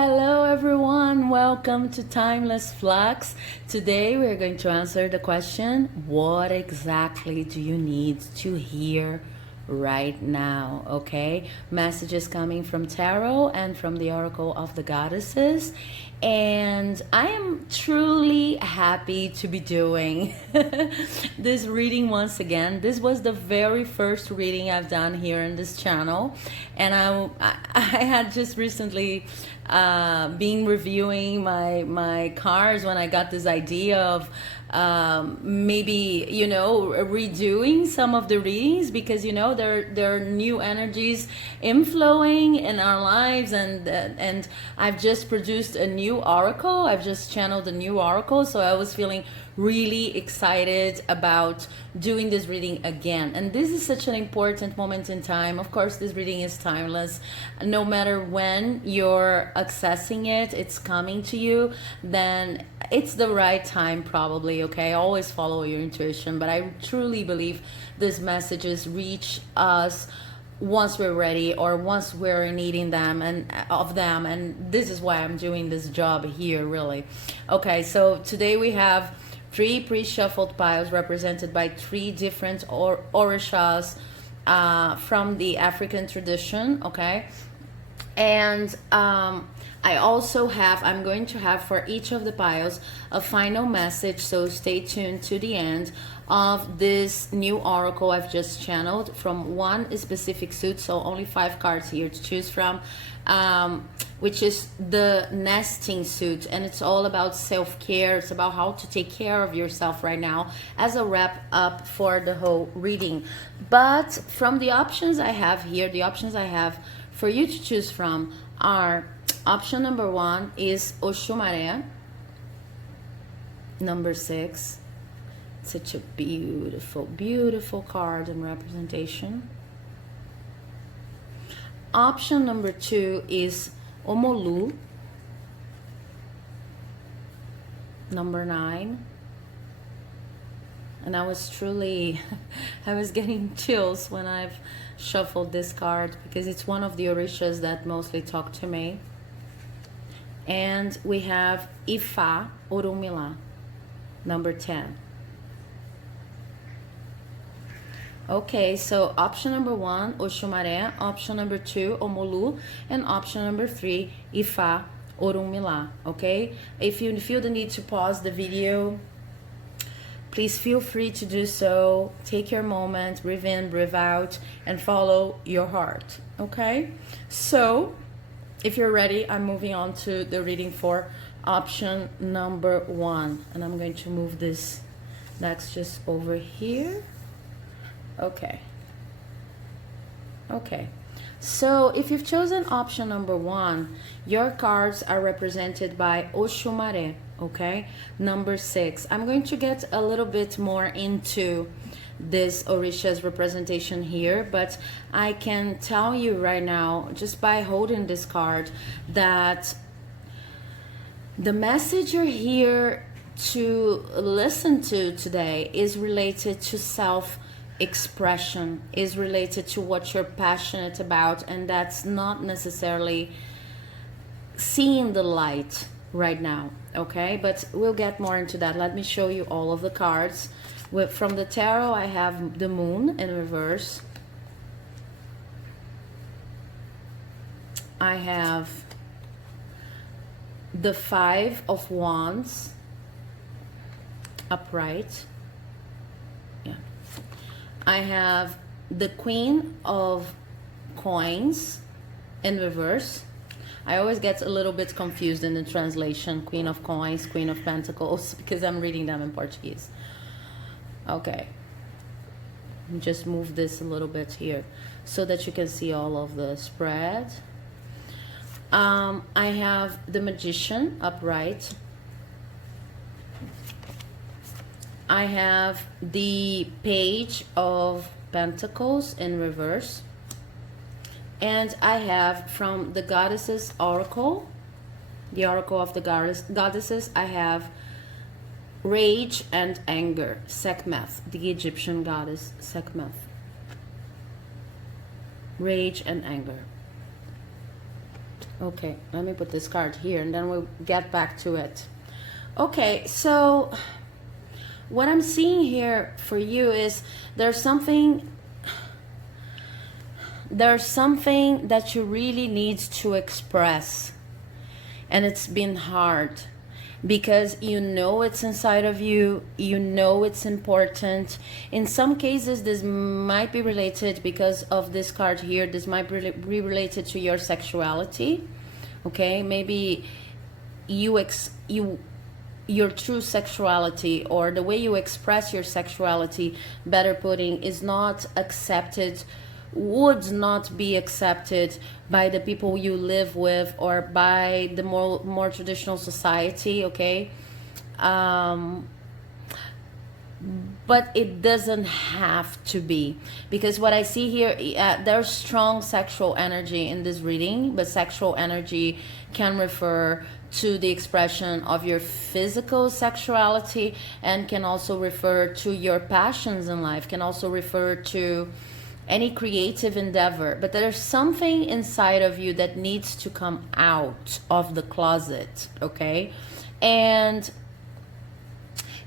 Hello everyone, welcome to Timeless Flux. Today we're going to answer the question, what exactly do you need to hear right now? Okay, messages coming from tarot and from the Oracle of the Goddesses, and I am truly happy to be doing this reading once again. This was the very first reading I've done here in this channel, and I had just recently been reviewing my cards when I got this idea of maybe redoing some of the readings, because there are new energies inflowing in our lives, and I've just produced a new oracle. I've just channeled a new oracle, so I was feeling really excited about doing this reading again. And this is such an important moment in time. Of course, this reading is timeless. No matter when you're accessing it, it's coming to you, then it's the right time probably, okay? Always follow your intuition, but I truly believe these messages reach us once we're ready, or once we're needing them and this is why I'm doing this job here, really. Okay, so today we have 3 pre-shuffled piles represented by 3 different orishas from the African tradition, okay? And I'm going to have for each of the piles a final message, so stay tuned to the end of this new oracle I've just channeled from one specific suit, so only 5 cards here to choose from, which is the nesting suit, and it's all about self-care. It's about how to take care of yourself right now as a wrap up for the whole reading. But from the options I have here, the options I have for you to choose from are: option number 1 is Oxumaré, number 6. Such a beautiful, beautiful card and representation. Option number 2 is Omulú, number 9. And I was getting chills when I've shuffled this card, because it's one of the orishas that mostly talk to me. And we have Ifá, Orunmilá, number 10. Okay, so option number 1, Oxumaré, option number 2, Omulú, and option number 3, Ifá, Orunmilá, okay? If you feel the need to pause the video, please feel free to do so. Take your moment, breathe in, breathe out, and follow your heart, okay? So, if you're ready, I'm moving on to the reading for option number 1. And I'm going to move this next just over here. Okay. So if you've chosen option number 1, your cards are represented by Oxumaré, okay? Number 6. I'm going to get a little bit more into this orisha's representation here, but I can tell you right now, just by holding this card, that the message you're here to listen to today is related to self-expression, is related to what you're passionate about, and that's not necessarily seeing the light right now, okay? But we'll get more into that. Let me show you all of the cards. From the tarot, I have the moon in reverse. I have the 5 of Wands upright. Yeah. I have the Queen of Coins in reverse. I always get a little bit confused in the translation, Queen of Coins, Queen of Pentacles, because I'm reading them in Portuguese. Okay. Just move this a little bit here so that you can see all of the spread. I have the Magician upright. I have the Page of Pentacles in reverse. And I have from the Goddesses Oracle, the Oracle of the Goddesses, I have Rage and Anger, Sekhmet, the Egyptian goddess Sekhmet. Rage and Anger. Okay, let me put this card here and then we'll get back to it. Okay, so what I'm seeing here for you is there's something that you really need to express, and it's been hard because you know it's inside of you, you know it's important. In some cases this might be related, because of this card here, this might be related to your sexuality. Okay, maybe your true sexuality, or the way you express your sexuality, better putting, is not accepted, would not be accepted by the people you live with or by the more traditional society. Okay, but it doesn't have to be, because what I see here, there's strong sexual energy in this reading, but sexual energy can refer to the expression of your physical sexuality, and can also refer to your passions in life, can also refer to any creative endeavor. But there's something inside of you that needs to come out of the closet. Okay, and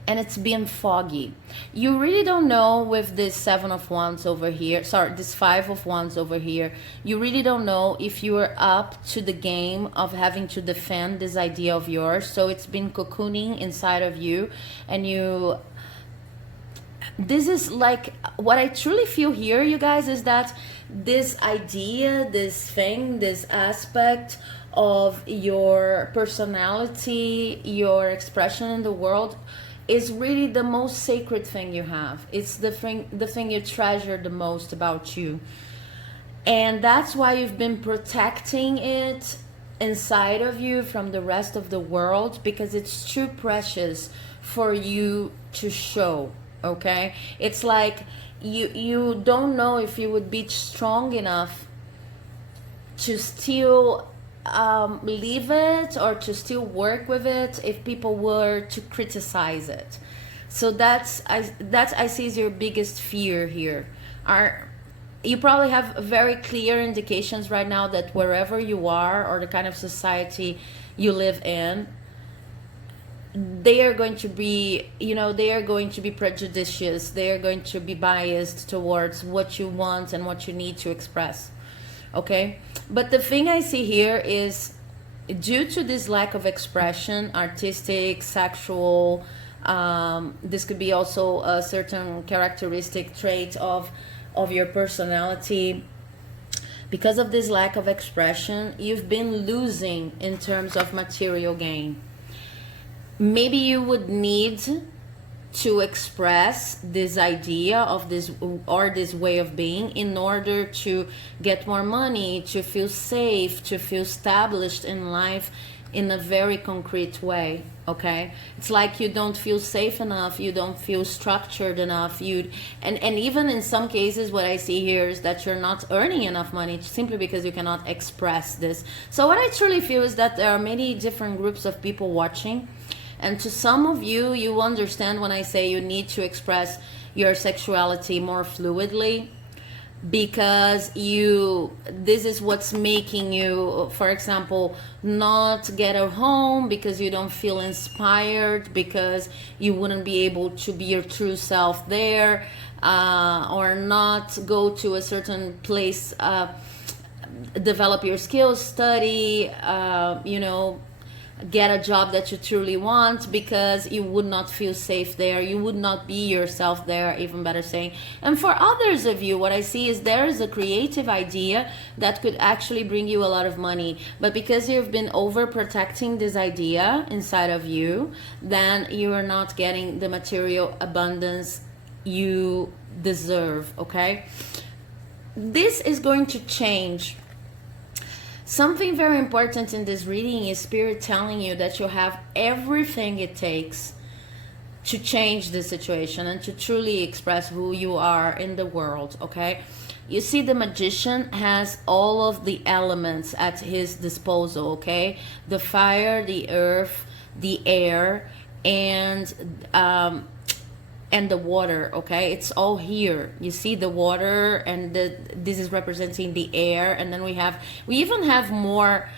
it's been foggy. You really don't know with this Seven of Wands over here, sorry, this Five of Wands over here, you really don't know if you are up to the game of having to defend this idea of yours. So it's been cocooning inside of you, and this is like, what I truly feel here, you guys, is that this idea, this thing, this aspect of your personality, your expression in the world, is really the most sacred thing you have. It's the thing you treasure the most about you. And that's why you've been protecting it inside of you from the rest of the world, because it's too precious for you to show. Okay, it's like you don't know if you would be strong enough to still leave it, or to still work with it if people were to criticize it. So that's I see is your biggest fear here. You probably have very clear indications right now that wherever you are, or the kind of society you live in, they are going to be, they are going to be prejudicious, they are going to be biased towards what you want and what you need to express. Okay, but the thing I see here is, due to this lack of expression, artistic, sexual, this could be also a certain characteristic trait of your personality. Because of this lack of expression, you've been losing in terms of material gain. Maybe you would need to express this idea of this, or this way of being, in order to get more money, to feel safe, to feel established in life in a very concrete way. Okay, it's like you don't feel safe enough, you don't feel structured enough, and even in some cases what I see here is that you're not earning enough money simply because you cannot express this. So what I truly feel is that there are many different groups of people watching. And to some of you, you understand when I say you need to express your sexuality more fluidly, because this is what's making you, for example, not get a home because you don't feel inspired, because you wouldn't be able to be your true self there, or not go to a certain place, develop your skills, study, get a job that you truly want, because you would not feel safe there, you would not be yourself there, even better saying. And for others of you, what I see is there is a creative idea that could actually bring you a lot of money, but because you've been overprotecting this idea inside of you, then you are not getting the material abundance you deserve. Okay, this is going to change. Something very important in this reading is Spirit telling you that you have everything it takes to change the situation and to truly express who you are in the world. Okay, you see, the Magician has all of the elements at his disposal. Okay, the fire, the earth, the air, and and the water, okay? It's all here. You see the water, and this is representing the air, and then we even have more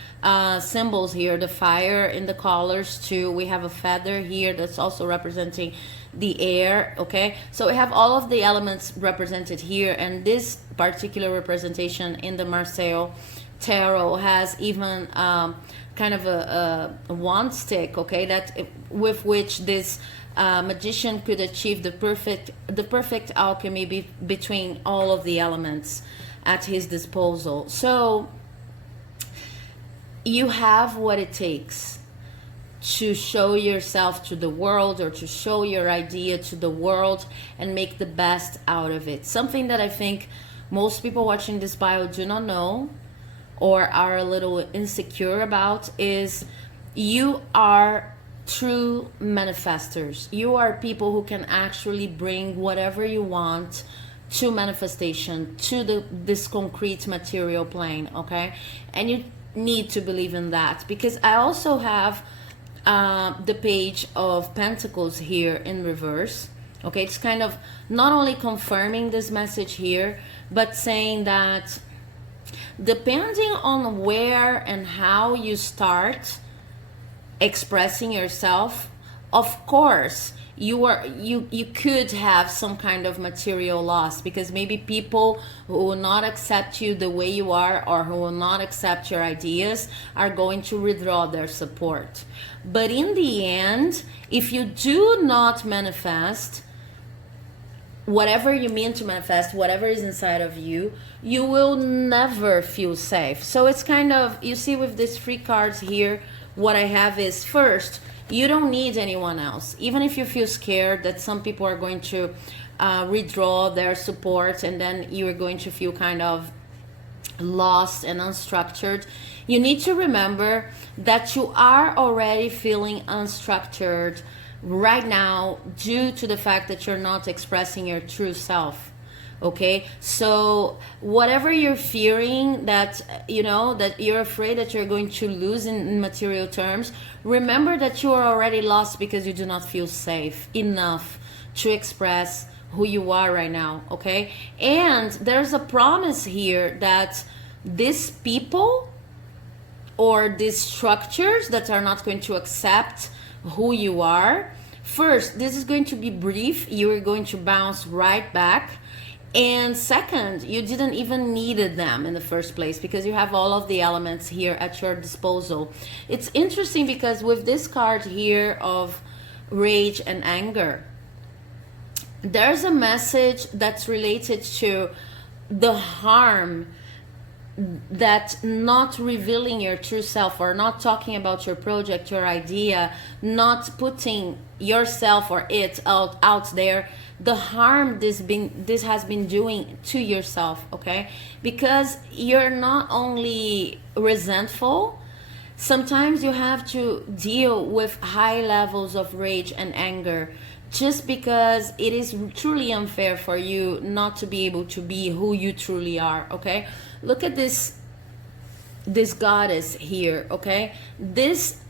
symbols here, the fire in the colors too. We have a feather here that's also representing the air, okay? So we have all of the elements represented here, and this particular representation in the Marseille tarot has even kind of a wand stick, okay, that with which this magician could achieve the perfect alchemy between all of the elements at his disposal. So you have what it takes to show yourself to the world, or to show your idea to the world and make the best out of it. Something that I think most people watching this bio do not know, or are a little insecure about, is you are true manifestors. You are people who can actually bring whatever you want to manifestation, to this concrete material plane, okay? And you need to believe in that, because I also have the Page of Pentacles here in reverse, okay? It's kind of not only confirming this message here, but saying that depending on where and how you start expressing yourself, of course you could have some kind of material loss, because maybe people who will not accept you the way you are, or who will not accept your ideas, are going to withdraw their support. But in the end, if you do not manifest whatever you mean to manifest, whatever is inside of you, you will never feel safe. So it's kind of, you see with these free cards here, what I have is, first, you don't need anyone else. Even if you feel scared that some people are going to withdraw their support, and then you are going to feel kind of lost and unstructured, you need to remember that you are already feeling unstructured right now due to the fact that you're not expressing your true self. Okay, so whatever you're fearing, that that you're afraid that you're going to lose in material terms, remember that you are already lost because you do not feel safe enough to express who you are right now. Okay, and there's a promise here that these people or these structures that are not going to accept who you are, first, this is going to be brief. You're going to bounce right back. And second, you didn't even needed them in the first place, because you have all of the elements here at your disposal. It's interesting because with this card here of rage and anger, there's a message that's related to the harm that not revealing your true self, or not talking about your project, your idea, not putting yourself or it out there, the harm this has been doing to yourself, okay? Because you're not only resentful, sometimes you have to deal with high levels of rage and anger, just because it is truly unfair for you not to be able to be who you truly are, okay? Look at this goddess here, okay? This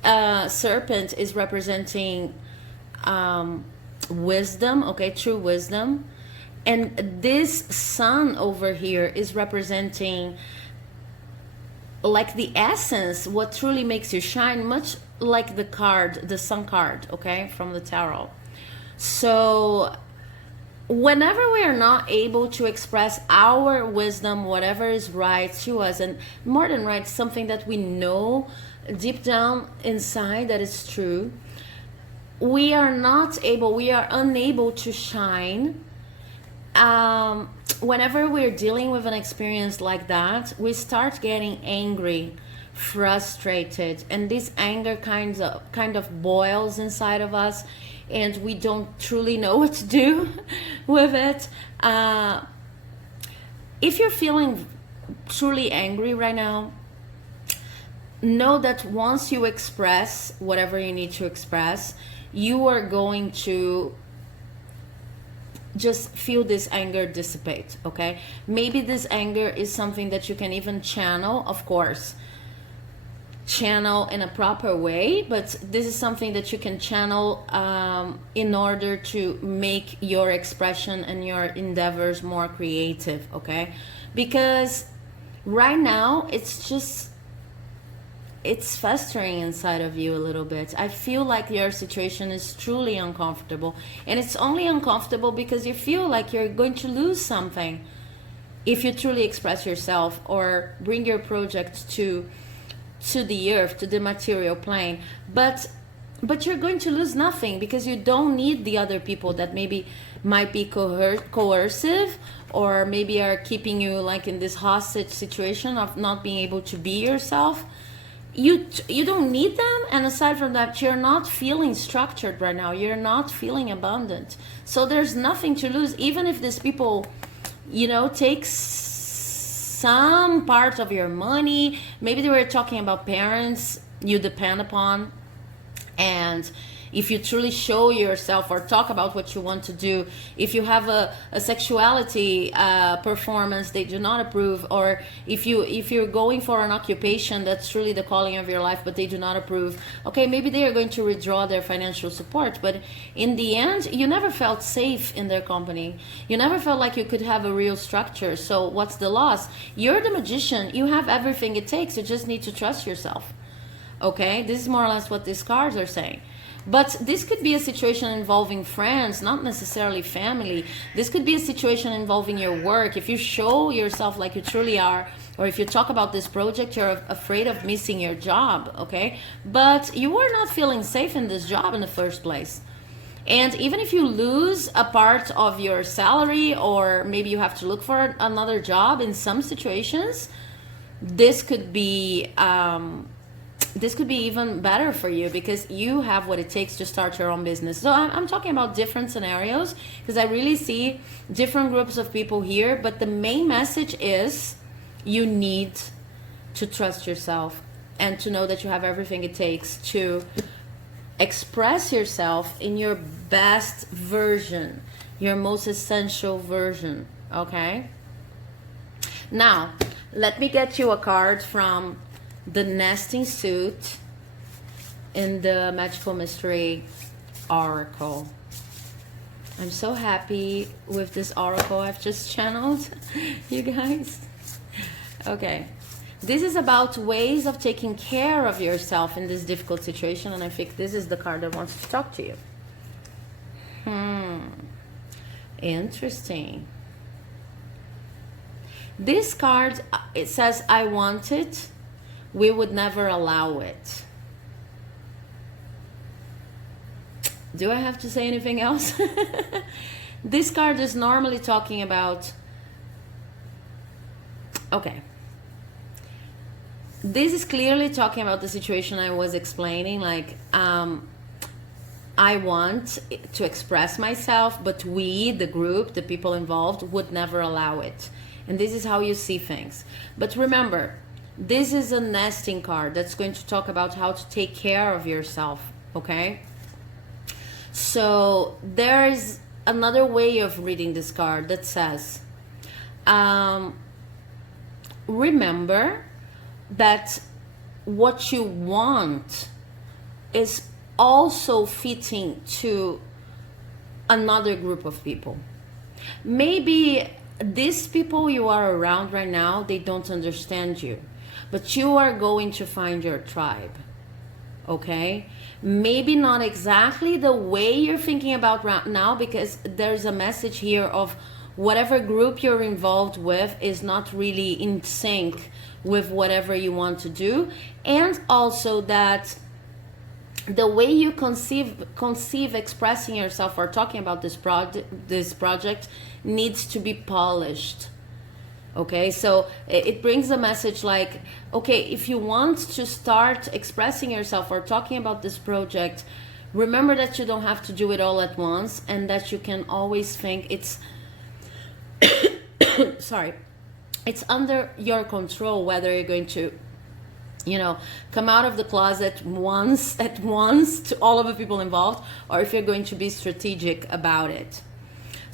serpent is representing wisdom, okay, true wisdom. And this sun over here is representing like the essence, what truly makes you shine, much like the card, the sun card, okay, from the tarot. So whenever we are not able to express our wisdom, whatever is right to us, and more than right, something that we know deep down inside that is true, we are unable to shine. Whenever we're dealing with an experience like that, we start getting angry, frustrated, and this anger kind of boils inside of us, and we don't truly know what to do with it. If you're feeling truly angry right now, know that once you express whatever you need to express, you are going to just feel this anger dissipate, okay? Maybe this anger is something that you can even channel, of course. channel in a proper way, but this is something that you can channel in order to make your expression and your endeavors more creative, okay? Because right now it's festering inside of you a little bit. I feel like your situation is truly uncomfortable, and it's only uncomfortable because you feel like you're going to lose something if you truly express yourself or bring your project to the earth, to the material plane. But you're going to lose nothing, because you don't need the other people that maybe might be coercive, or maybe are keeping you like in this hostage situation of not being able to be yourself. You don't need them, and aside from that, you're not feeling structured right now. You're not feeling abundant. So there's nothing to lose, even if these people, take some part of your money. Maybe they were talking about parents you depend upon, and if you truly show yourself or talk about what you want to do, if you have a sexuality performance they do not approve, or if you're going for an occupation that's truly the calling of your life but they do not approve, okay, maybe they are going to withdraw their financial support. But in the end, you never felt safe in their company. You never felt like you could have a real structure. So what's the loss? You're the magician. You have everything it takes. You just need to trust yourself. Okay, this is more or less what these cards are saying. But this could be a situation involving friends, not necessarily family. This could be a situation involving your work. If you show yourself like you truly are, or if you talk about this project, you're afraid of missing your job, okay? But you were not feeling safe in this job in the first place. And even if you lose a part of your salary, or maybe you have to look for another job in some situations, this could be even better for you, because you have what it takes to start your own business. So I'm talking about different scenarios, because I really see different groups of people here. But the main message is you need to trust yourself and to know that you have everything it takes to express yourself in your best version, your most essential version, okay? Now, let me get you a card from the nesting suit in the Magical Mystery Oracle. I'm so happy with this oracle I've just channeled, you guys. Okay, this is about ways of taking care of yourself in this difficult situation, and I think this is the card that wants to talk to you. Interesting. This card, it says, I want it, we would never allow it. Do I have to say anything else? This card is normally talking about, okay, this is clearly talking about the situation I was explaining, like I want to express myself, but we, the group, the people involved, would never allow it. And this is how you see things. But remember, this is a nesting card that's going to talk about how to take care of yourself, okay? So there is another way of reading this card that says, remember that what you want is also fitting to another group of people. Maybe these people you are around right now, they don't understand you. But you are going to find your tribe, okay? Maybe not exactly the way you're thinking about right now, because there's a message here of whatever group you're involved with is not really in sync with whatever you want to do. And also that the way you conceive expressing yourself or talking about this project needs to be polished. Okay, so it brings a message like, okay, if you want to start expressing yourself or talking about this project, remember that you don't have to do it all at once, and that you can always think it's sorry, it's under your control whether you're going to, come out of the closet at once to all of the people involved, or if you're going to be strategic about it.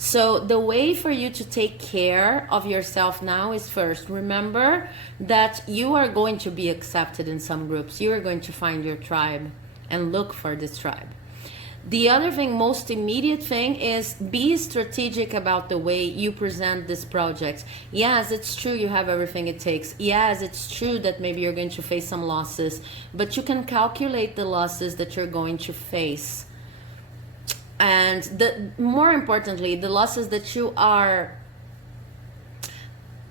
So the way for you to take care of yourself now is, first, remember that you are going to be accepted in some groups. You are going to find your tribe and look for this tribe. The other thing, most immediate thing, is be strategic about the way you present this project. Yes, it's true you have everything it takes. Yes, it's true that maybe you're going to face some losses, but you can calculate the losses that you're going to face. And more importantly, the losses that you are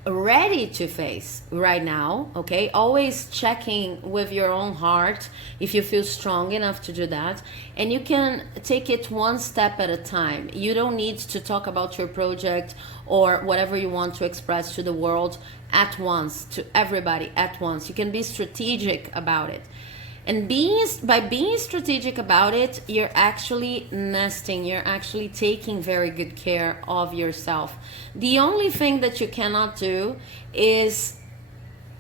ready to face right now, okay? Always checking with your own heart if you feel strong enough to do that. And you can take it one step at a time. You don't need to talk about your project or whatever you want to express to the world at once, to everybody at once. You can be strategic about it. And by being strategic about it, you're actually nesting, you're actually taking very good care of yourself. The only thing that you cannot do is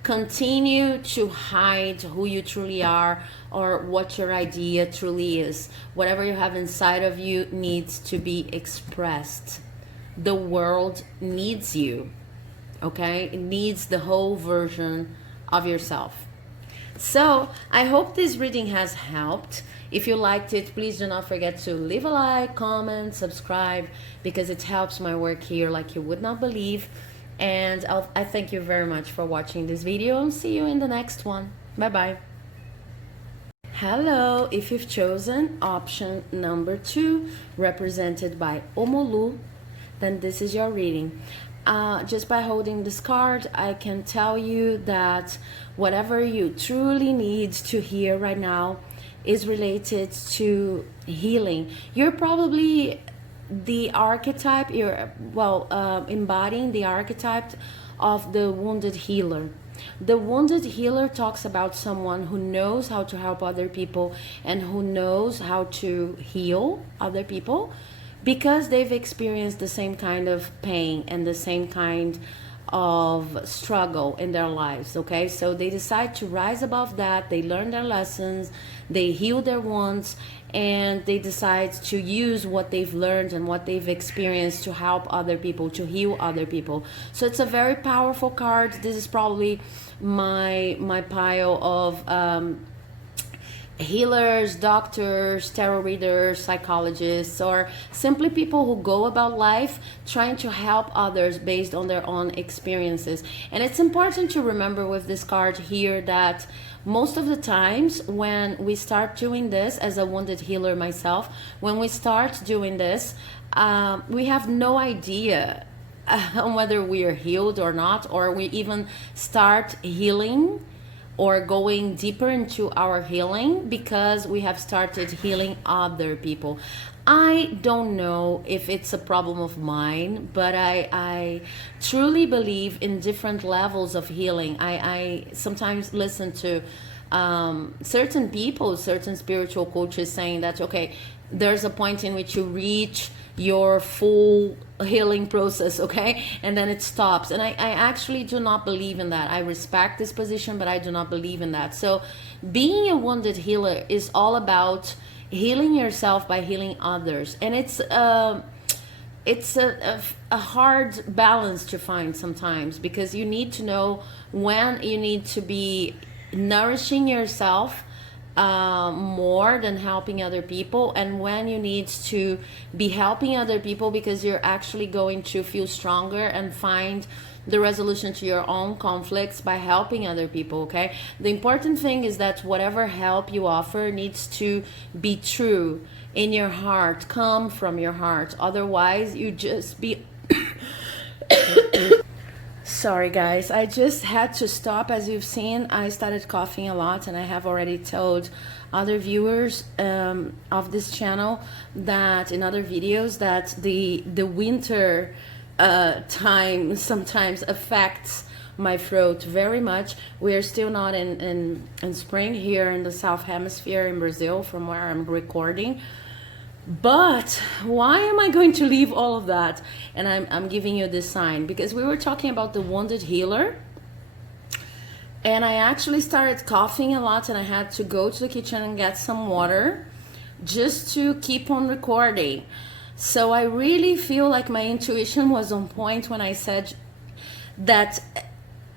continue to hide who you truly are or what your idea truly is. Whatever you have inside of you needs to be expressed. The world needs you, okay? It needs the whole version of yourself. So I hope this reading has helped. If you liked it, please do not forget to leave a like, comment, subscribe, because it helps my work here like you would not believe. And I thank you very much for watching this video, and see you in the next one. Bye bye. Hello, if you've chosen option number 2, represented by Omulú, then this is your reading. Just by holding this card, I can tell you that whatever you truly need to hear right now is related to healing. You're probably the archetype, embodying the archetype of the wounded healer. The wounded healer talks about someone who knows how to help other people and who knows how to heal other people, because they've experienced the same kind of pain and the same kind of struggle in their lives, okay? So they decide to rise above that, they learn their lessons, they heal their wounds, and they decide to use what they've learned and what they've experienced to help other people, to heal other people. So it's a very powerful card. This is probably my pile of healers, doctors, tarot readers, psychologists, or simply people who go about life trying to help others based on their own experiences. And it's important to remember with this card here that most of the times when we start doing this, as a wounded healer myself, when we start doing this, we have no idea whether we are healed or not, or we even start healing or going deeper into our healing because we have started healing other people. I don't know if it's a problem of mine, but I truly believe in different levels of healing. I sometimes listen to certain people, certain spiritual coaches saying that, okay, there's a point in which you reach your full healing process, okay, and then it stops. And I actually do not believe in that. I respect this position, but I do not believe in that. So being a wounded healer is all about healing yourself by healing others, and it's a hard balance to find sometimes, because you need to know when you need to be nourishing yourself more than helping other people, and when you need to be helping other people because you're actually going to feel stronger and find the resolution to your own conflicts by helping other people, okay? The important thing is that whatever help you offer needs to be true in your heart, come from your heart. Otherwise, you just be sorry guys, I just had to stop. As you've seen, I started coughing a lot, and I have already told other viewers of this channel that in other videos that the winter time sometimes affects my throat very much. We are still not in spring here in the South Hemisphere in Brazil, from where I'm recording. But why am I going to leave all of that? And I'm giving you this sign because we were talking about the wounded healer, and I actually started coughing a lot, and I had to go to the kitchen and get some water just to keep on recording. So I really feel like my intuition was on point when I said that.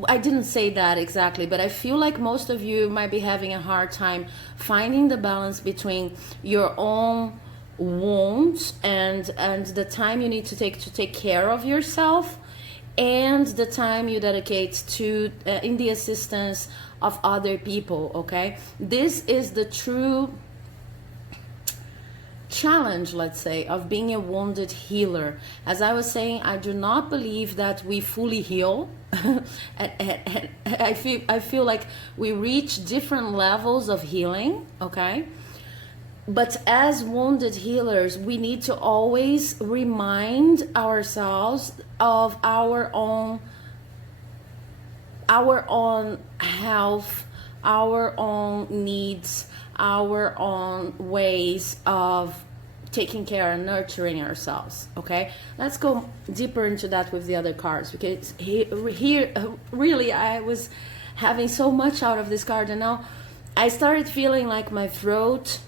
I didn't say that exactly, but I feel like most of you might be having a hard time finding the balance between your own wounds and the time you need to take care of yourself, and the time you dedicate to in the assistance of other people. Okay, this is the true challenge, let's say, of being a wounded healer. As I was saying, I do not believe that we fully heal. and I feel like we reach different levels of healing, okay? But as wounded healers, we need to always remind ourselves of our own health, our own needs, our own ways of taking care and nurturing ourselves. Okay, let's go deeper into that with the other cards, because here really I was having so much out of this card, and now I started feeling like my throat,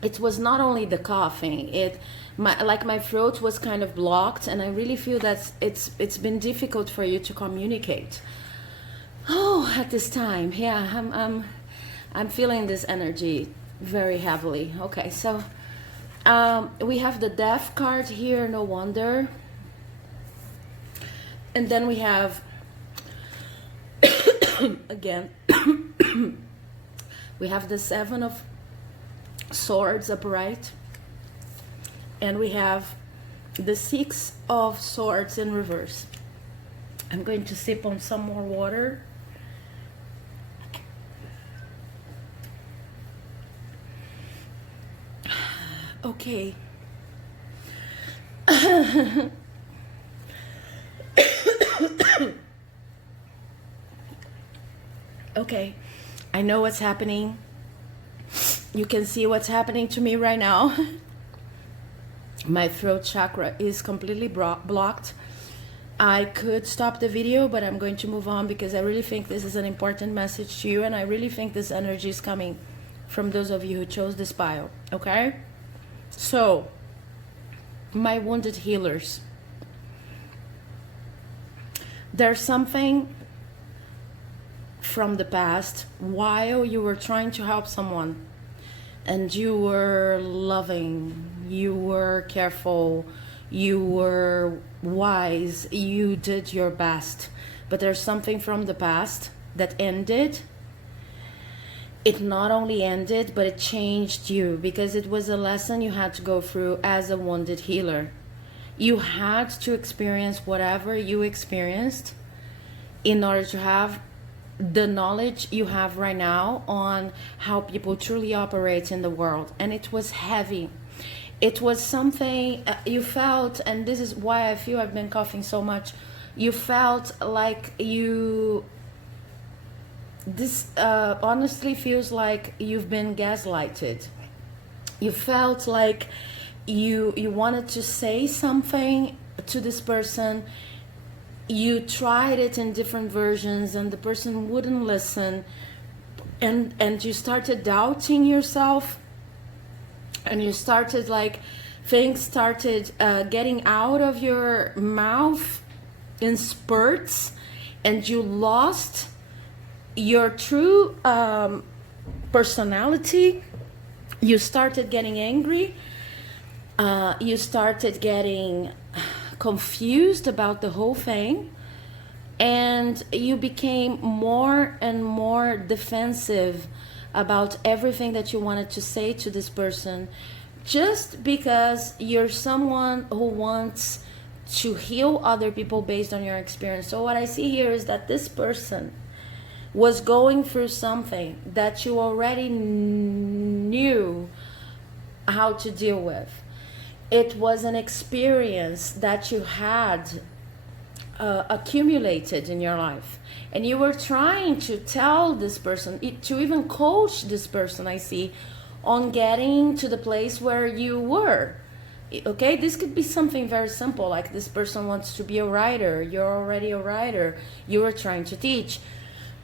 it was not only the coughing, my throat was kind of blocked, and I really feel that it's been difficult for you to communicate at this time. Yeah, I'm feeling this energy very heavily. Okay, so we have the Death card here, no wonder. And then we have, again, we have the Seven of Swords upright. And we have the Six of Swords in reverse. I'm going to sip on some more water. Okay. Okay, I know what's happening. You can see what's happening to me right now. My throat chakra is completely blocked. I could stop the video, but I'm going to move on because I really think this is an important message to you, and I really think this energy is coming from those of you who chose this pile, okay? So, my wounded healers, there's something from the past while you were trying to help someone, and you were loving, you were careful, you were wise, you did your best, but there's something from the past that ended. It not only ended, but it changed you, because it was a lesson you had to go through as a wounded healer. You had to experience whatever you experienced in order to have the knowledge you have right now on how people truly operate in the world. And it was heavy. It was something you felt, and this is why I feel I've been coughing so much. You felt like this honestly feels like you've been gaslighted. You felt like you wanted to say something to this person. You tried it in different versions and the person wouldn't listen, and you started doubting yourself, and you started like things started getting out of your mouth in spurts, and you lost your true personality. You started getting angry, you started getting confused about the whole thing, and you became more and more defensive about everything that you wanted to say to this person, just because you're someone who wants to heal other people based on your experience. So what I see here is that this person was going through something that you already knew how to deal with. It was an experience that you had accumulated in your life, and you were trying to tell this person, to even coach this person, I see, on getting to the place where you were. Okay, this could be something very simple, like this person wants to be a writer, you're already a writer, you were trying to teach.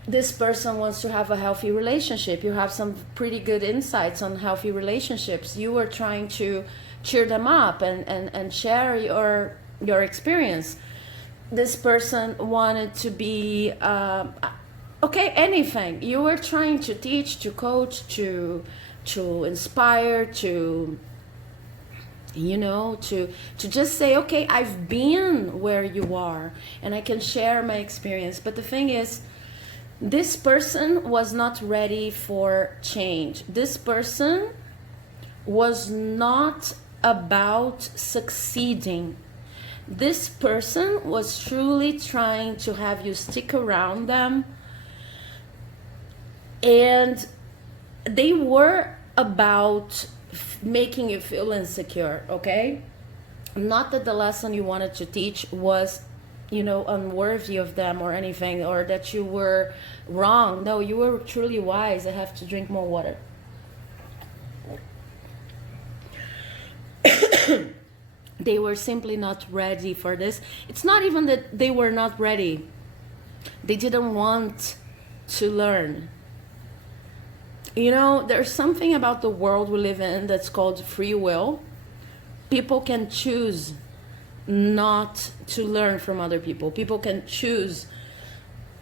This person wants to have a healthy relationship, you have some pretty good insights on healthy relationships, you were trying to cheer them up and share your experience. This person wanted to be okay, anything. You were trying to teach, to coach, to inspire, to to just say, okay, I've been where you are and I can share my experience. But the thing is, this person was not ready for change. This person was not about succeeding. This person was truly trying to have you stick around them, and they were about making you feel insecure, okay? Not that the lesson you wanted to teach was, unworthy of them or anything, or that you were wrong. No, you were truly wise. I have to drink more water. They were simply not ready for this. It's not even that they were not ready. They didn't want to learn. There's something about the world we live in that's called free will. People can choose not to learn from other people. People can choose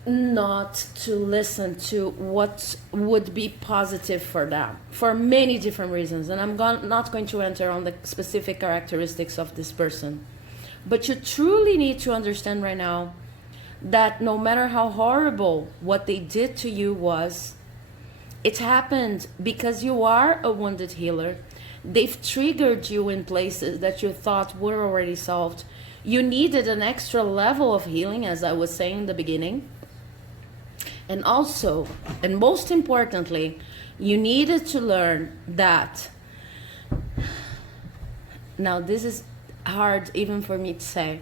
not to listen to what would be positive for them for many different reasons. And I'm not going to enter on the specific characteristics of this person. But you truly need to understand right now that no matter how horrible what they did to you was, it happened because you are a wounded healer. They've triggered you in places that you thought were already solved. You needed an extra level of healing, as I was saying in the beginning. And also, and most importantly, you needed to learn that, now this is hard even for me to say,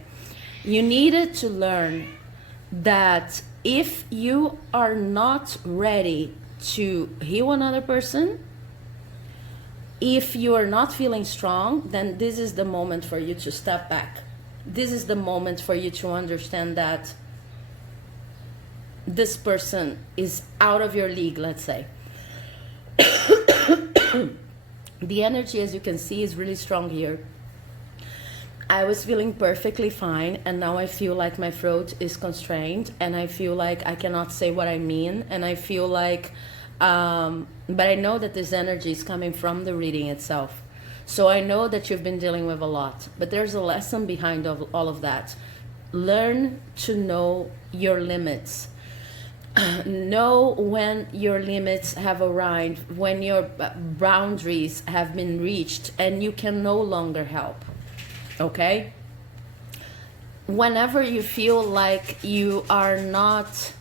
you needed to learn that if you are not ready to heal another person, if you are not feeling strong, then this is the moment for you to step back. This is the moment for you to understand that this person is out of your league, let's say. The energy, as you can see, is really strong here. I was feeling perfectly fine, and now I feel like my throat is constrained, and I feel like I cannot say what I mean, and I feel like but I know that this energy is coming from the reading itself. So I know that you've been dealing with a lot, but there's a lesson behind all of that. Learn to know your limits. Know when your limits have arrived, when your boundaries have been reached and you can no longer help. Okay? Whenever you feel like you are not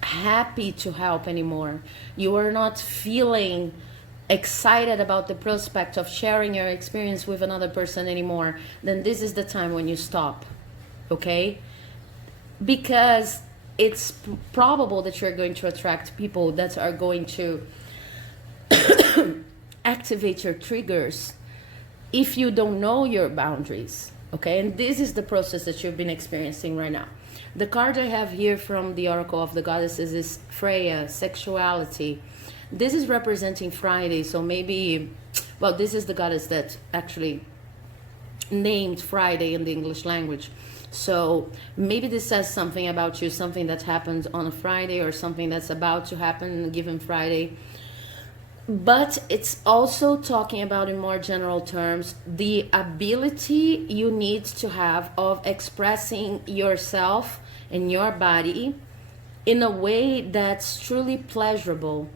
happy to help anymore, you are not feeling excited about the prospect of sharing your experience with another person anymore, then this is the time when you stop. Okay? Because it's probable that you're going to attract people that are going to activate your triggers if you don't know your boundaries. Okay? And this is the process that you've been experiencing right now. The card I have here from the Oracle of the Goddesses is Freya, sexuality. This is representing Friday, so maybe, well, this is the goddess that actually named Friday in the English language. So maybe this says something about you, something that happened on a Friday or something that's about to happen on a given Friday. But it's also talking about, in more general terms, the ability you need to have of expressing yourself and your body in a way that's truly pleasurable.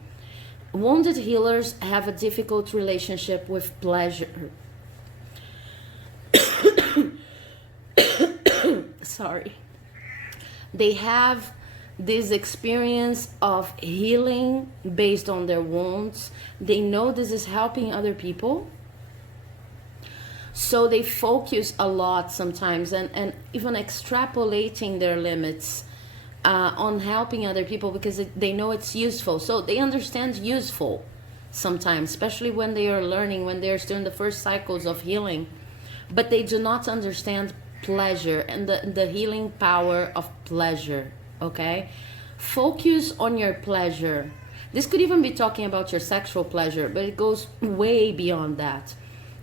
Wounded healers have a difficult relationship with pleasure. Sorry. They have this experience of healing based on their wounds. They know this is helping other people. So they focus a lot sometimes and even extrapolating their limits on helping other people because they know it's useful. So they understand useful sometimes, especially when they are learning, when they're still in the first cycles of healing. But they do not understand pleasure and the healing power of pleasure. Okay? Focus on your pleasure. This could even be talking about your sexual pleasure, but it goes way beyond that.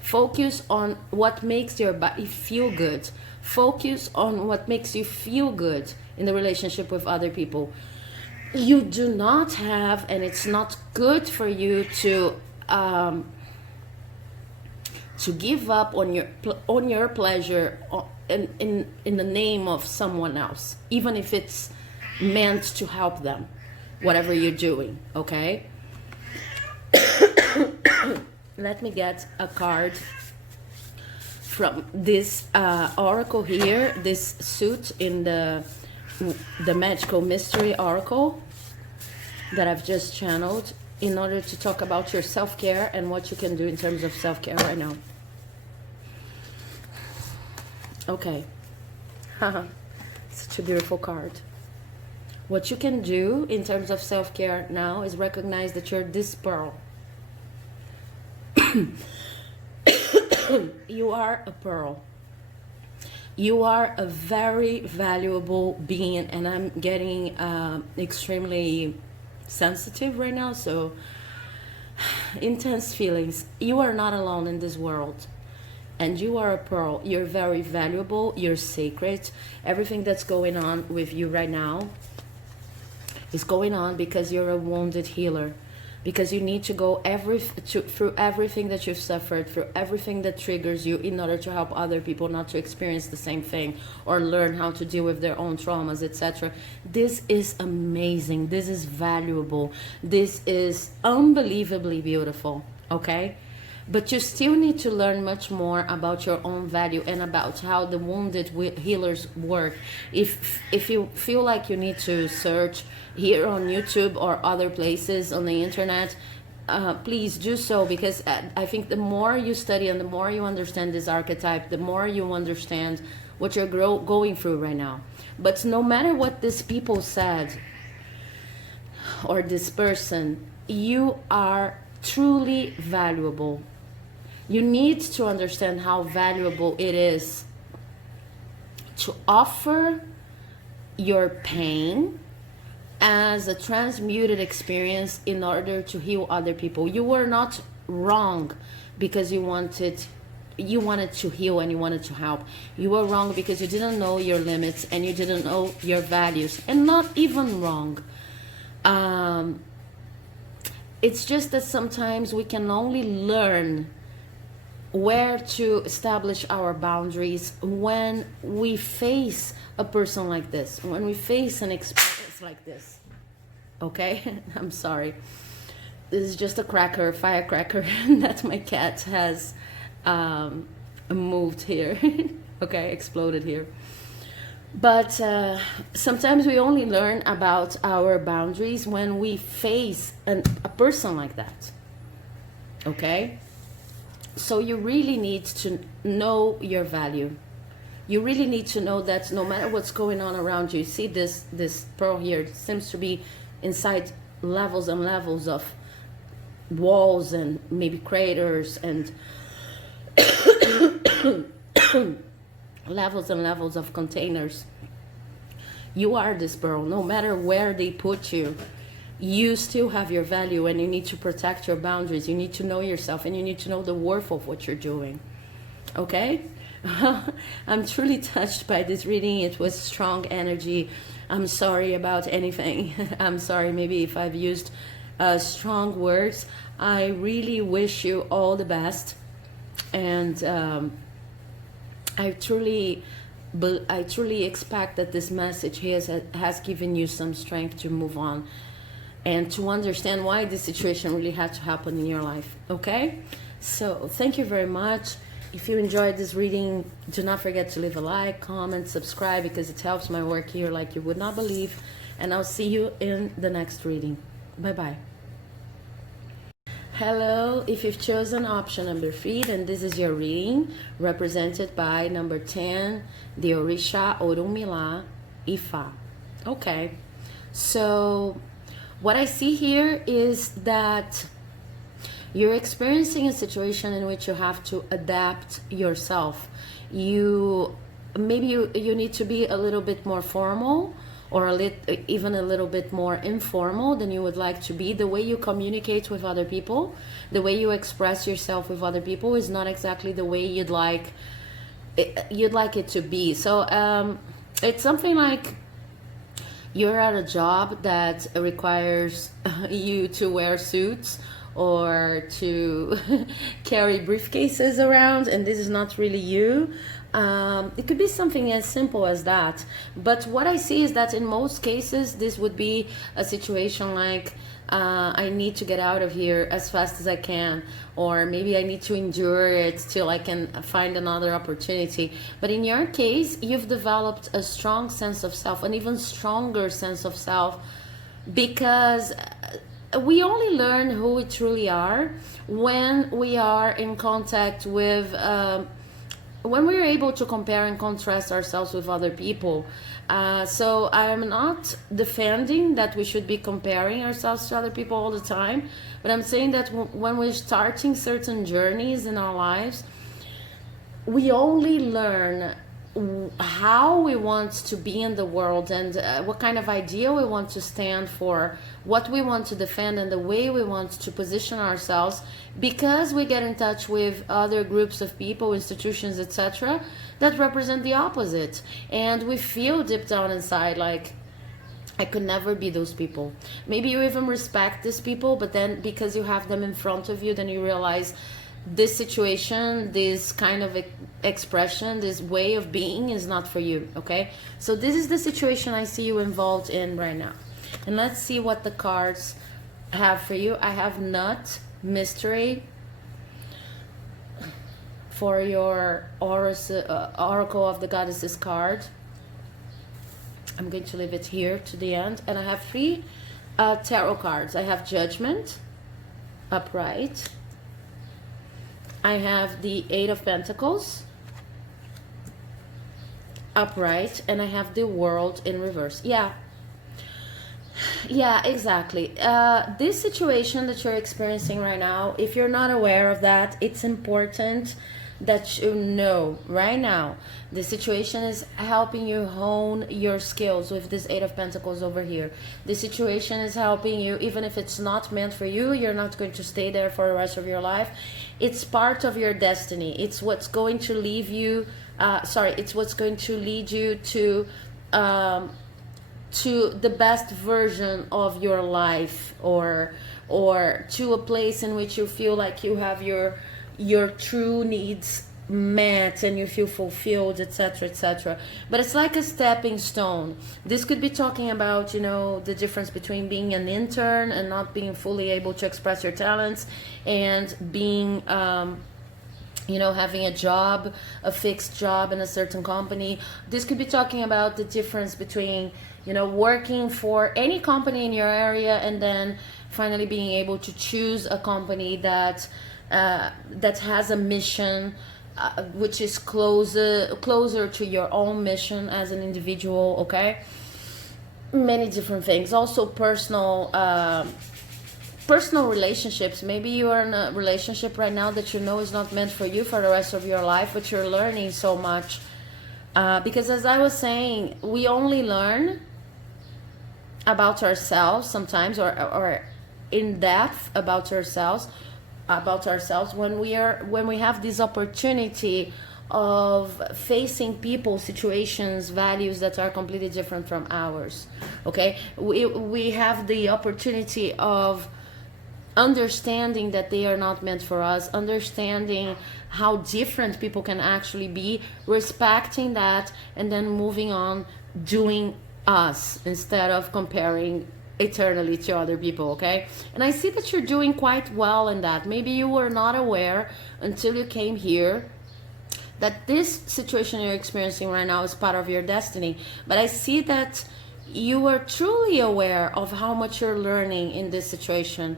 Focus on what makes your body feel good. Focus on what makes you feel good in the relationship with other people. You do not have, and it's not good for you to give up on your pleasure in the name of someone else, even if it's meant to help them, whatever you're doing. Okay. Let me get a card from this oracle here, this suit in the Magical Mystery Oracle that I've just channeled, in order to talk about your self-care and what you can do in terms of self-care right now. Okay. Such a beautiful card. What you can do in terms of self-care now is recognize that you're this pearl. You are a pearl. You are a very valuable being, and I'm getting extremely sensitive right now, so intense feelings. You are not alone in this world, and you are a pearl. You're very valuable. You're sacred. Everything that's going on with you right now is going on because you're a wounded healer. Because you need to go through everything that you've suffered, through everything that triggers you, in order to help other people not to experience the same thing or learn how to deal with their own traumas, etc. This is amazing. This is valuable. This is unbelievably beautiful, okay? But you still need to learn much more about your own value and about how the wounded healers work. If you feel like you need to search here on YouTube or other places on the internet, please do so, because I think the more you study and the more you understand this archetype, the more you understand what you're going through right now. But no matter what these people said or this person, you are truly valuable. You need to understand how valuable it is to offer your pain as a transmuted experience in order to heal other people. You were not wrong because you wanted to heal and you wanted to help. You were wrong because you didn't know your limits and you didn't know your values. And not even wrong. It's just that sometimes we can only learn where to establish our boundaries when we face a person like this, when we face an experience like this. Okay? I'm sorry. This is just a firecracker that my cat has moved here. Okay, exploded here. But sometimes we only learn about our boundaries when we face a person like that. Okay? So you really need to know your value. You really need to know that no matter what's going on around you, see this pearl here, it seems to be inside levels and levels of walls and maybe craters and levels and levels of containers. You are this pearl. No matter where they put you, you still have your value, and you need to protect your boundaries. You need to know yourself, and you need to know the worth of what you're doing. Okay? I'm truly touched by this reading. It was strong energy. I'm sorry about anything. I'm sorry maybe if I've used strong words. I really wish you all the best, and I truly expect that this message has given you some strength to move on and to understand why this situation really had to happen in your life. Okay? So thank you very much. If you enjoyed this reading, do not forget to leave a like, comment, subscribe, because it helps my work here like you would not believe. And I'll see you in the next reading. Bye-bye. Hello, if you've chosen option number 3, then this is your reading, represented by number 10, the Orisha Orunmilá Ifa. Okay, so what I see here is that you're experiencing a situation in which you have to adapt yourself. Maybe you need to be a little bit more formal, or even a little bit more informal than you would like to be. The way you communicate with other people, the way you express yourself with other people is not exactly the way you'd like it to be. So it's something like you're at a job that requires you to wear suits or to carry briefcases around, and this is not really you. It could be something as simple as that. But what I see is that in most cases, this would be a situation like, I need to get out of here as fast as I can, or maybe I need to endure it till I can find another opportunity. But in your case, you've developed a strong sense of self, an even stronger sense of self, because we only learn who we truly are when we are in contact with when we're able to compare and contrast ourselves with other people. So I'm not defending that we should be comparing ourselves to other people all the time, but I'm saying that when we're starting certain journeys in our lives, we only learn how we want to be in the world, and what kind of idea we want to stand for, what we want to defend, and the way we want to position ourselves, because we get in touch with other groups of people, institutions, etc., that represent the opposite. And we feel deep down inside like, I could never be those people. Maybe you even respect these people, but then because you have them in front of you, then you realize this situation, this kind of expression, this way of being is not for you. Okay, so this is the situation I see you involved in right now. And let's see what the cards have for you. I have Nut, Mystery, for your Oracle of the Goddesses card. I'm going to leave it here to the end. And I have 3 tarot cards. I have Judgment, Upright. I have the 8 of Pentacles, upright, and I have the World in reverse. Yeah, exactly. This situation that you're experiencing right now, if you're not aware of that, it's important that you know right now the situation is helping you hone your skills with this 8 of Pentacles over here. The situation is helping you, even if it's not meant for you, you're not going to stay there for the rest of your life. It's part of your destiny. It's what's going to leave you it's what's going to lead you to the best version of your life, or to a place in which you feel like you have your true needs met and you feel fulfilled, etc., etc. But it's like a stepping stone. This could be talking about, you know, the difference between being an intern and not being fully able to express your talents, and being you know, having a job, a fixed job in a certain company. This could be talking about the difference between, you know, working for any company in your area and then finally being able to choose a company that has a mission which is closer to your own mission as an individual. Okay, many different things. Also personal relationships. Maybe you are in a relationship right now that you know is not meant for you for the rest of your life, but you're learning so much, because as I was saying, we only learn about ourselves sometimes, or in depth about ourselves when we have this opportunity of facing people, situations, values that are completely different from ours. Okay, we have the opportunity of understanding that they are not meant for us, understanding how different people can actually be, respecting that, and then moving on, doing us instead of comparing eternally to other people. Okay, and I see that you're doing quite well in that. Maybe you were not aware until you came here that this situation you're experiencing right now is part of your destiny, but I see that you are truly aware of how much you're learning in this situation.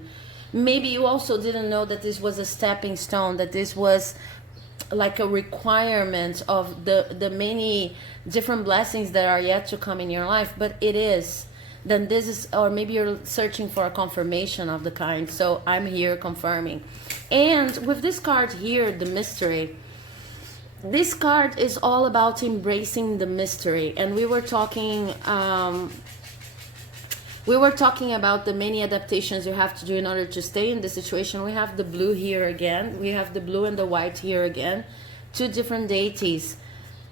Maybe you also didn't know that this was a stepping stone, that this was like a requirement of the many different blessings that are yet to come in your life, but it is. Then this is, or maybe you're searching for a confirmation of the kind, so I'm here confirming. And with this card here, the Mystery, this card is all about embracing the mystery, and we were talking about the many adaptations you have to do in order to stay in the situation. We have the blue here again, we have the blue and the white here again, two different deities,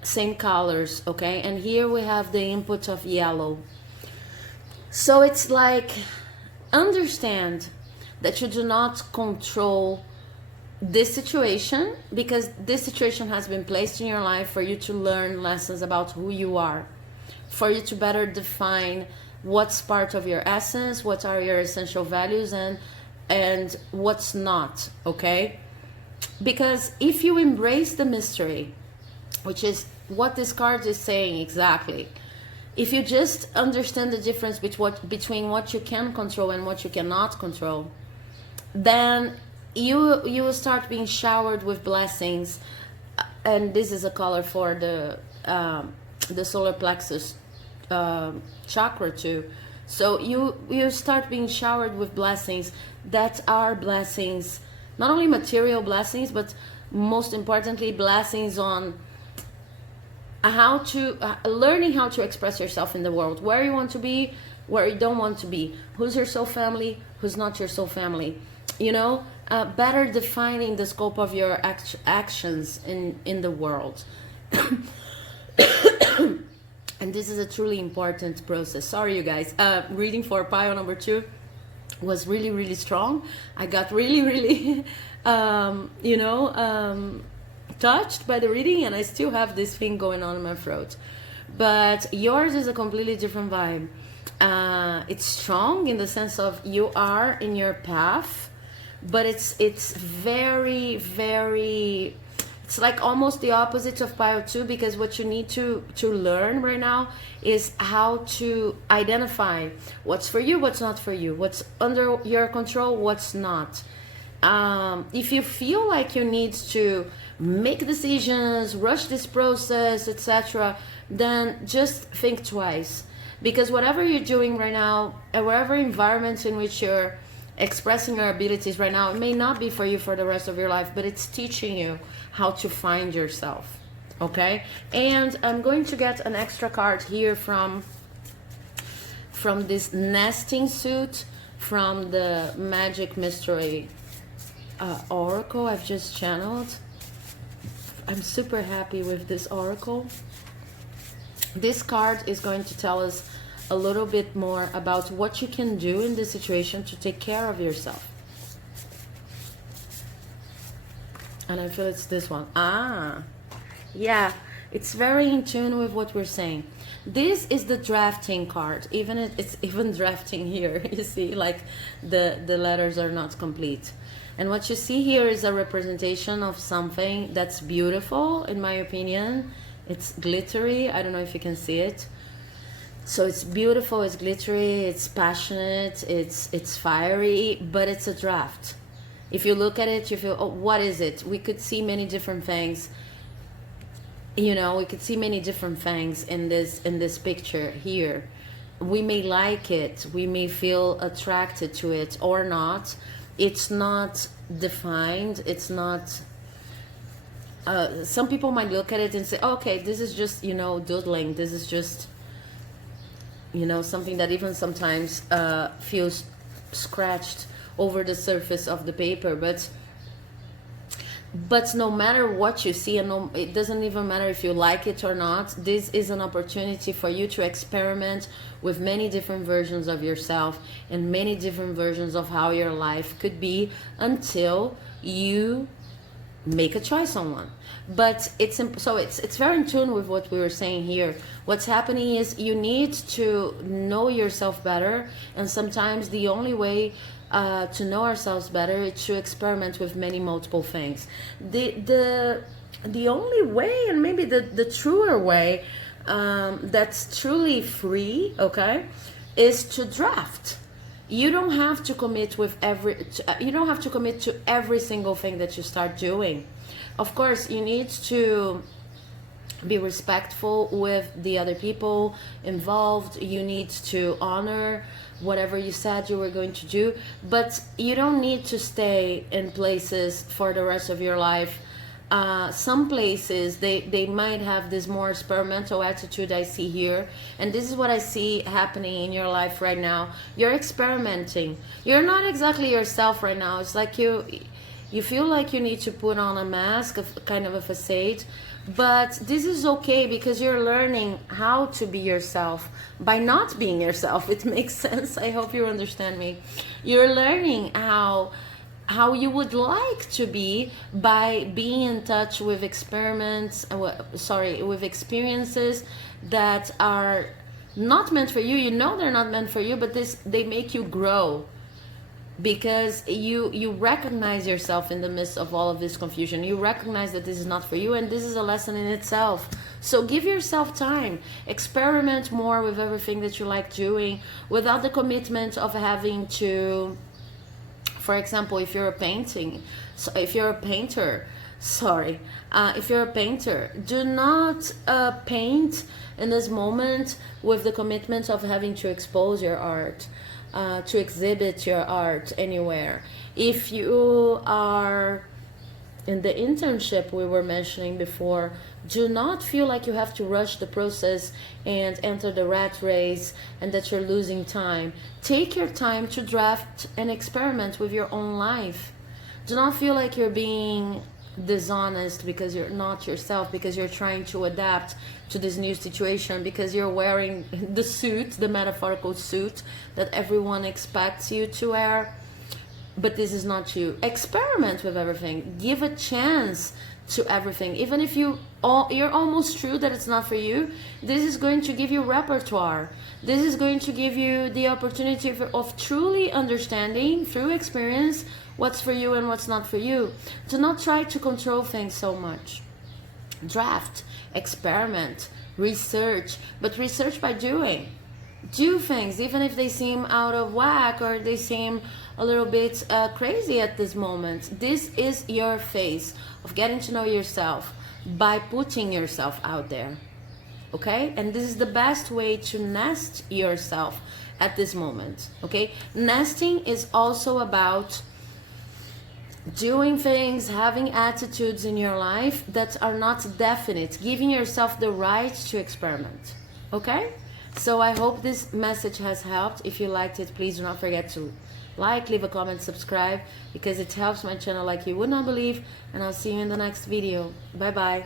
same colors, okay? And here we have the input of yellow. So it's like, understand that you do not control this situation, because this situation has been placed in your life for you to learn lessons about who you are, for you to better define what's part of your essence, what are your essential values, and what's not, okay? Because if you embrace the mystery, which is what this card is saying exactly, if you just understand the difference between what you can control and what you cannot control, then you will start being showered with blessings. And this is a color for the solar plexus chakra too. So you start being showered with blessings that are blessings, not only material blessings, but most importantly blessings on how to learning how to express yourself in the world, where you want to be, where you don't want to be, who's your soul family, who's not your soul family, you know, better defining the scope of your actions in the world. And this is a truly important process. Sorry, you guys. Reading for pile number 2 was really, really strong. I got really, really, touched by the reading, and I still have this thing going on in my throat. But yours is a completely different vibe. It's strong in the sense of you are in your path, but it's very, very, it's like almost the opposite of pile 2, because what you need to learn right now is how to identify what's for you, what's not for you, what's under your control, what's not. If you feel like you need to make decisions, rush this process, etc., then just think twice, because whatever you're doing right now, and whatever environment in which you're expressing your abilities right now, it may not be for you for the rest of your life, but it's teaching you how to find yourself, okay? And I'm going to get an extra card here from this nesting suit from the Magic Mystery Oracle I've just channeled. I'm super happy with this oracle. This card is going to tell us a little bit more about what you can do in this situation to take care of yourself. And I feel it's this one. Yeah, it's very in tune with what we're saying. This is the drafting card. It's even drafting here. You see, like the letters are not complete. And what you see here is a representation of something that's beautiful, in my opinion. It's glittery. I don't know if you can see it. So it's beautiful, it's glittery, it's passionate, it's fiery, but it's a draft. If you look at it, you feel, oh, what is it? We could see many different things. You know, we could see many different things in this picture here. We may like it, we may feel attracted to it or not. It's not defined, it's not... some people might look at it and say, okay, this is just, you know, doodling. This is just, you know, something that even sometimes feels scratched over the surface of the paper. But no matter what you see, and it doesn't even matter if you like it or not, this is an opportunity for you to experiment with many different versions of yourself and many different versions of how your life could be until you make a choice on one. But it's very in tune with what we were saying here. What's happening is you need to know yourself better, and sometimes the only way to know ourselves better is to experiment with many multiple things. The only way, and maybe the truer way, that's truly free, okay, is to draft. You don't have to commit to every single thing that you start doing. Of course, you need to be respectful with the other people involved. You need to honor whatever you said you were going to do, but you don't need to stay in places for the rest of your life some places they might have this more experimental attitude I see here, and this is what I see happening in your life right now. You're experimenting. You're not exactly yourself right now. It's like you feel like you need to put on a mask, of kind of a facade, but this is okay because you're learning how to be yourself by not being yourself. It makes sense. I hope you understand me. You're learning how you would like to be by being in touch with with experiences that are not meant for you. You know they're not meant for you, but they make you grow, because you recognize yourself in the midst of all of this confusion. You recognize that this is not for you, and this is a lesson in itself. So give yourself time. Experiment more with everything that you like doing without the commitment of having to. For example, if you're a painter, if you're a painter, do not paint in this moment with the commitment of having to expose your art, to exhibit your art anywhere. If you are in the internship we were mentioning before, do not feel like you have to rush the process and enter the rat race and that you're losing time. Take your time to draft and experiment with your own life. Do not feel like you're being dishonest because you're not yourself, because you're trying to adapt to this new situation, because you're wearing the suit, the metaphorical suit that everyone expects you to wear. But this is not you. Experiment with everything. Give a chance to everything. Even if you're almost sure that it's not for you, this is going to give you repertoire. This is going to give you the opportunity of truly understanding through experience what's for you and what's not for you. Do not try to control things so much. Draft, experiment, research, but research by doing. Do things even if they seem out of whack or they seem a little bit crazy at this moment. This is your phase of getting to know yourself by putting yourself out there, okay? And this is the best way to nest yourself at this moment, okay? Nesting is also about doing things, having attitudes in your life that are not definite, giving yourself the right to experiment, okay? So I hope this message has helped. If you liked it, please do not forget to like, leave a comment, subscribe, because it helps my channel like you would not believe. And I'll see you in the next video. Bye bye.